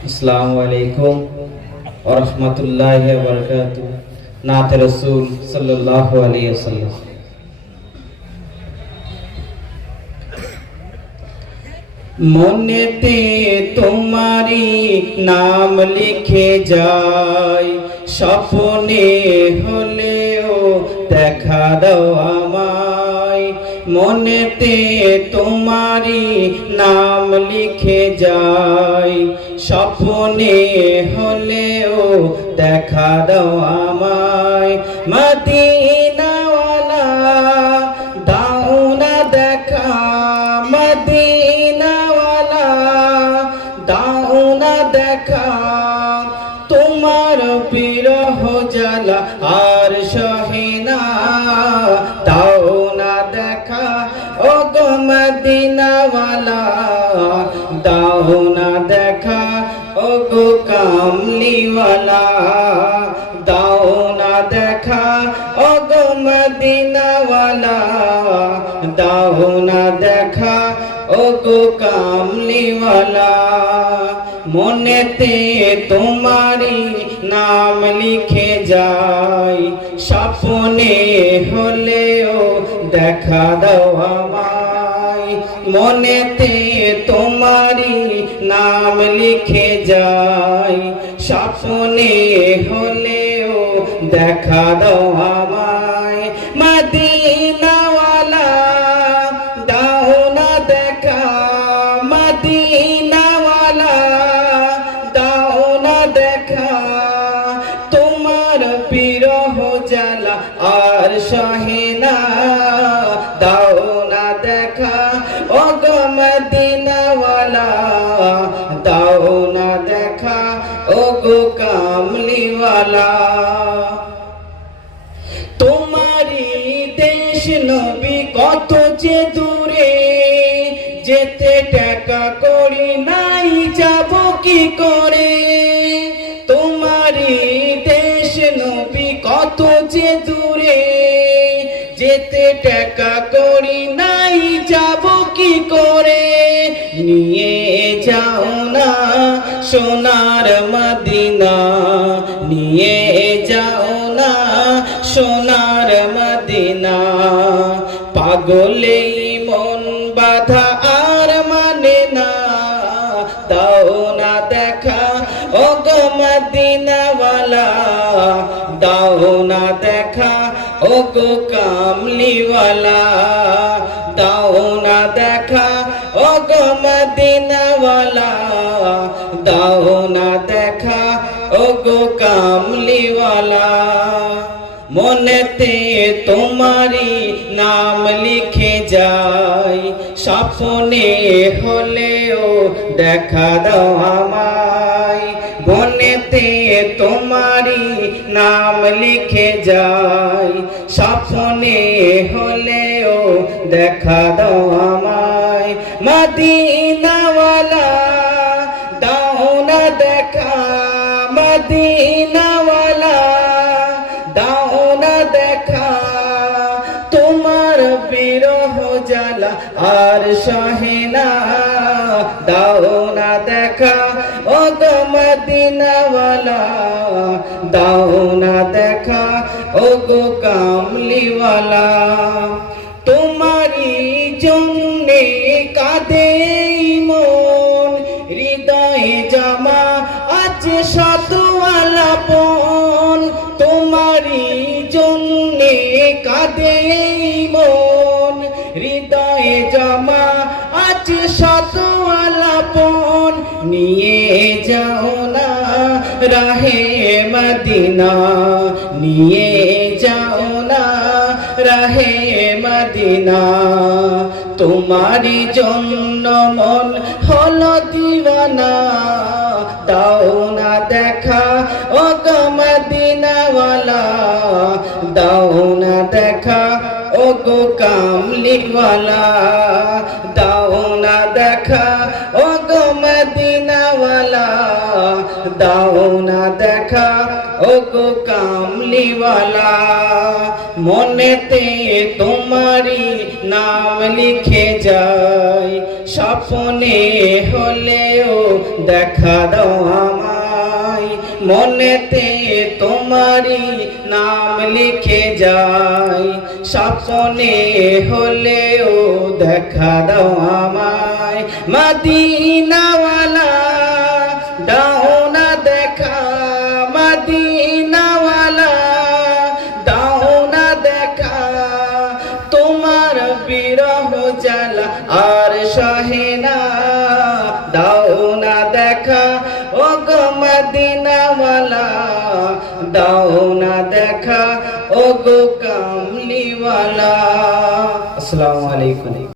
আসসালামু আলাইকুম ওয়া রাহমাতুল্লাহি ওয়া বারাকাতুহু। নাতে রাসূল সাল্লাল্লাহু আলাইহি ওয়াসাল্লাম। মনেতে তোমারি নাম লিখে যাই, স্বপ্নে হলেও দেখা দাও আমায়। মনেতে তোমারি নাম লিখে যাই, স্বপ্নে হলেও দেখা দাও আমায়। মদিনাওয়ালা দাও না দেখা, মদিনাওয়ালা দাও না দেখা, তোমার বিরহ জ্বালা আর সহে না। দাও না দেখা ও গো মদিনাওয়ালা, দাও না দেখা ও গো কামলিওয়ালা, দাও না দেখা ও গো মদিনাওয়ালা, দাও না দেখা ও গো কামলিওয়ালা। মনেতে তোমারি নাম লিখে যাই, স্বপ্নে হলেও দেখা দাও আমায়। মনেতে তোমারি নাম লিখে যাই, স্বপ্নে হলেও দেখা দাও আমায়। মদিনাওয়ালা দাও না দেখা, মদিনাওয়ালা দাও না দেখা, তোমার বিরহ জ্বালা আর সহে না। দাও না দেখা ও গো মদিনাওয়ালা, দাও না দেখা ও গো কামলিওয়ালা। তোমারি দেশ নবী কত যে দূরে, যেতে টাকা করি নাই যাব কি করে। তোমারি দেশ নবী কত যে দূরে, যেতে টাকা করি নাই যাব কি করে। নিয়ে যাও না সোনার মদিনা, নিয়ে যাও না সোনার মদিনা। পাগলেই মন বাধা আর মানে না, দাও না দেখা ও গো মদিনাওয়ালা, দাও না দেখা ও গো কামলিওয়ালা, দাও না দেখা ও গো মদিনাওয়ালা, দাও না দেখা ও গো কামলিওয়ালা। মনেতে তোমারি নাম লিখে যাই, স্বপ্নে হলেও দেখা দাও আমায়। মনেতে তোমারি নাম লিখে যাই, স্বপ্নে হলেও দেখা দাও আমায়। মদিনাওয়ালা দাও না দেখা, মদিনাওয়ালা দাও না দেখা, তোমার বিরহ জ্বালা আর সহে না। দাও না দেখা ও গো মদিনাওয়ালা, দাও না দেখা ও গো কামলিওয়ালা। তোমারি জন্যে কাঁদে মন, হৃদয়ে জমা আছে শত আলাপন। তোমারি জন্যে কাঁদে মন, হৃদয়ে জমা আছে শত আলাপন। নিয়ে যাও না রাহে মদিনা, নিয়ে যাও না রাহে মদিনা। তোমারি জন্য মন হলো দিওয়ানা, দাও না দেখা ও গো মদিনাওয়ালা, দাও না দেখা ও গো কামলিওয়ালা, দাও না দেখা ও গো মদিনাওয়ালা, দাও না দেখা ও গো কামলিওয়ালা। মনেতে তোমারি নাম লিখে যাই, স্বপ্নে হলেও দেখা দাও আমায়, মনেতে তোমারই নাম লিখে যাই। স্বপ্নে হলেও দেখা দাও আমায়, মদিনাওয়ালা দাও না দেখা, মদিনাওয়ালা দাও না দেখা। তোমার বিরহ জ্বালা আর সহে না, দাও না দেখা ও গো মদিনাওয়ালা, দাও না দেখা ও গো কামলিওয়ালা। আসসালামু আলাইকুম।